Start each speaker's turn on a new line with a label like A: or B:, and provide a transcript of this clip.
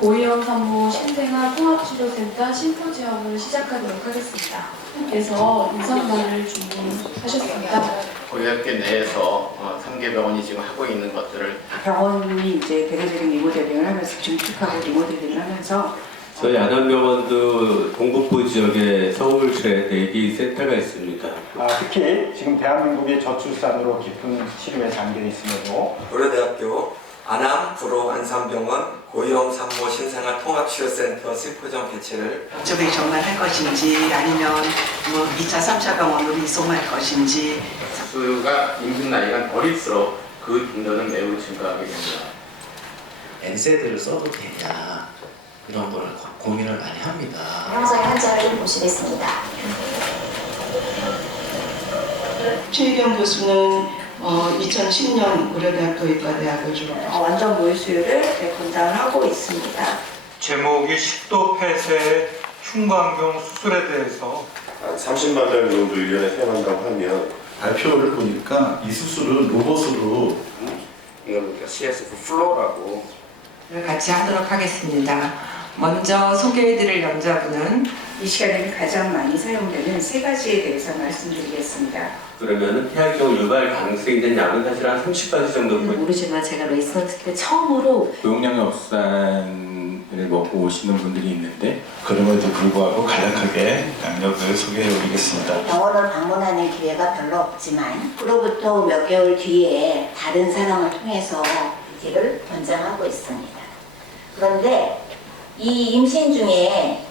A: 고위험 산모 신생아 통합치료센터 심포지엄을 시작하도록 하겠습니다. 그래서 인선만을 준비하셨습니다.
B: 고려학교 내에서 어, 3개 병원이 지금 하고 있는 것들을
C: 병원이 이제 대대적인 리모델링을 하면서 증축하고 리모델링을 하면서
D: 저희 안암병원도 동북부 지역에 서울시에 대기 센터가 있습니다.
E: 아, 특히 지금 대한민국이 저출산으로 깊은 치료에 잠겨 있음에도
F: 고려대학교 안암 구로 안산병원 고위험 산모 신생아 통합치료센터 심포점 개최를
G: observation 할 것인지 아니면 뭐 2차, 3차 병원으로 이송할 것인지
B: 수가 임신 나이가 어릴수록 그 빈도는 매우 증가하게 됩니다.
H: 엔세드를 써도 되냐 이런 거를 고- 고민을 많이 합니다.
I: 영상의 한자를 좀 보시겠습니다.
G: 최희경 교수는 어, 2010년 고려대학교 의과대학을 졸업
C: 어, 완전 모유수유를 네, 권장하고 있습니다.
J: 제목이 식도 폐쇄 흉곽경 수술에 대해서
K: 한 30만 명 정도 1년에 사용한다고 하면
L: 발표를 보니까 이 수술은 로봇으로
B: 이걸 우리가 CSF 플로라고
G: 같이 하도록 하겠습니다. 먼저 소개해드릴 연자분은
C: 이 시간에는 가장 많이 사용되는 세 가지에 대해서 말씀드리겠습니다.
D: 그러면 폐활경 유발 가능성이 있는 약은 사실 한 30가지 정도
I: 모르지만 제가 레이스너 특히 처음으로
L: 고용량 업산을 먹고 오시는 분들이 있는데 그럼에도 불구하고 간략하게 양력을 소개해 드리겠습니다.
I: 병원을 방문하는 기회가 별로 없지만 그로부터 몇 개월 뒤에 다른 사람을 통해서 이를 권장하고 있습니다. 그런데 이 임신 중에